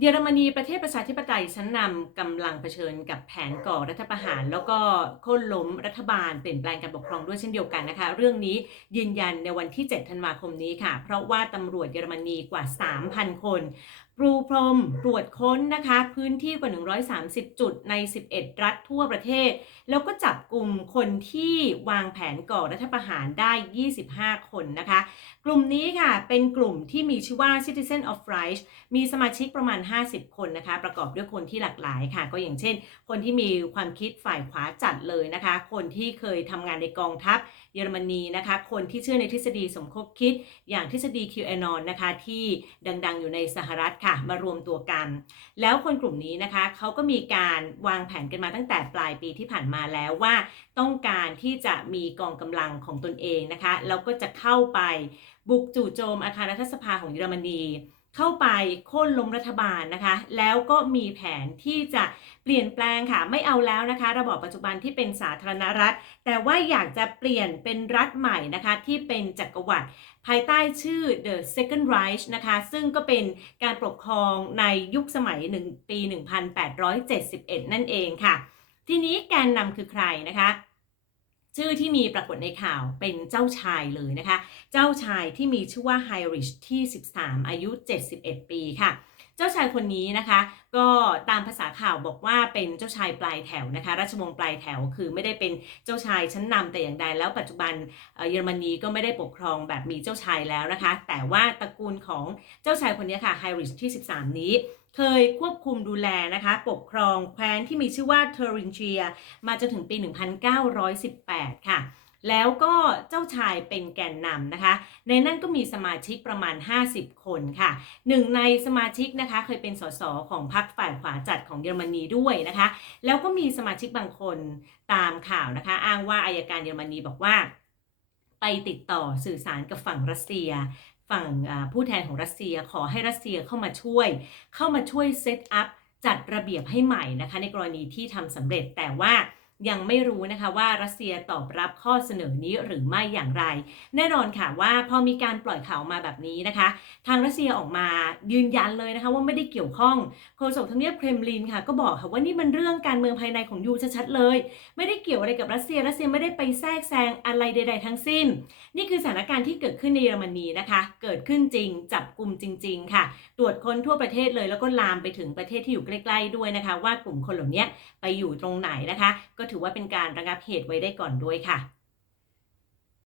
เยอรมนีประเทศประชาธิปไตยชั้นนำกำลังเผชิญกับแผนก่อรัฐประหาร แล้วก็โค่นล้มรัฐบาลเปลี่ยนแปลงการปกครองด้วยเช่นเดียวกันนะคะ เรื่องนี้ยืนยันในวันที่ 7 ธันวาคมนี้ค่ะ เพราะว่าตำรวจเยอรมนีกว่า 3,000 คนปรูพรมตรวจค้นนะคะ พื้นที่กว่า 130 จุดใน 11 รัฐทั่วประเทศ แล้วก็จับกลุ่มคนที่วางแผนก่อรัฐประหารได้ 25 คนนะคะ กลุ่มนี้ค่ะเป็นกลุ่มที่มีชื่อว่า Citizen of Right มีสมาชิกประมาณ50 คนนะคะ ประกอบด้วยคนที่หลากหลายค่ะ ก็อย่างเช่น คนที่มีความคิดฝ่ายขวาจัดเลยนะคะ คนที่เคยทำงานในกองทัพเยอรมนีนะคะ คนที่เชื่อในทฤษฎีสมคบคิด อย่างทฤษฎี QAnon นะคะที่ดังๆ อยู่ในสหรัฐค่ะ มารวมตัวกัน แล้วคนกลุ่มนี้นะคะเขาก็มีการวางแผนกันมาตั้งแต่ปลายปีที่ผ่านมาแล้วว่า ต้องการที่จะมีกองกำลังของตนเองนะคะแล้วก็จะเข้าไปบุกจู่โจมอาคารรัฐสภาของเยอรมนี เข้าไปโค่นล้มรัฐบาลนะคะ แล้วก็มีแผนที่จะเปลี่ยนแปลงค่ะ ไม่เอาแล้วนะคะ ระบอบปัจจุบันที่เป็นสาธารณรัฐ แต่ว่าอยากจะเปลี่ยนเป็นรัฐใหม่นะคะ ที่เป็นจักรวรรดิภายใต้ชื่อ The Second Reich นะคะ ซึ่งก็เป็นการปกครองในยุคสมัยหนึ่งปี 1871 นั่นเองค่ะ ทีนี้แกนนำคือใครนะคะ ชื่อที่มีปรากฏในข่าวเป็นเจ้าชายเลยนะคะ เจ้าชายที่มีชื่อว่าไฮริชที่ 13 อายุ 71 ปีค่ะ เจ้าชายคนนี้นะคะ ก็ตามภาษาข่าวบอกว่าเป็นเจ้าชายปลายแถวนะคะ ราชวงศ์ปลายแถวคือไม่ได้เป็นเจ้าชายชั้นนำแต่อย่างใดแล้วปัจจุบันเอ่อเยอรมนีก็ไม่ได้ปกครองแบบมีเจ้าชายแล้วนะคะ แต่ว่าตระกูลของเจ้าชายคนนี้ค่ะไฮริชที่ 13 นี้เคยควบคุมดูแลนะคะ ปกครองแคว้นที่มีชื่อว่าเทอรินเชีย มาจนถึงปี 1918 ค่ะ แล้วก็เจ้าชายเป็นแกนนำนะคะ ในนั้นก็มีสมาชิกประมาณ 50 คนค่ะหนึ่งในสมาชิกนะคะเคยเป็นสสของพรรคฝ่ายขวาจัดของเยอรมนีด้วยนะคะ แล้วก็มีสมาชิกบางคนตามข่าวนะคะ อ้างว่าอายการเยอรมนีบอกว่า ไปติดต่อสื่อสารกับฝั่งรัสเซียฝั่งผู้แทนของรัสเซียขอให้รัสเซียเข้ามาช่วย เข้ามาช่วยเซตอัพจัดระเบียบให้ใหม่นะคะ ในกรณีที่ทำสำเร็จแต่ว่า ยังไม่รู้นะคะว่ารัสเซียตอบรับข้อเสนอนี้หรือไม่อย่างไร แน่นอนค่ะว่าพอมีการปล่อยข่าวมาแบบนี้นะคะ ทางรัสเซียออกมายืนยันเลยนะคะว่าไม่ได้เกี่ยวข้องโฆษกทำเนียบเครมลินค่ะก็บอกค่ะว่านี่มันเรื่องการเมืองภายในของยูชัดๆเลย ไม่ได้เกี่ยวอะไรกับรัสเซียรัสเซียไม่ได้ไปแทรกแซงอะไรใด ๆ ทั้งสิ้น นี่คือสถานการณ์ที่เกิดขึ้นในเยอรมนีนะคะ เกิดขึ้นจริงจับกลุ่มจริง ๆ ค่ะ ตรวจค้นทั่วประเทศเลยแล้วก็ลามไปถึงประเทศที่อยู่ใกล้ ๆ ด้วยนะคะ ว่ากลุ่มคนเหล่านี้ไปอยู่ตรงไหนนะคะ ก็ถือว่าเป็นการระงับเหตุไว้ได้ก่อนด้วยค่ะ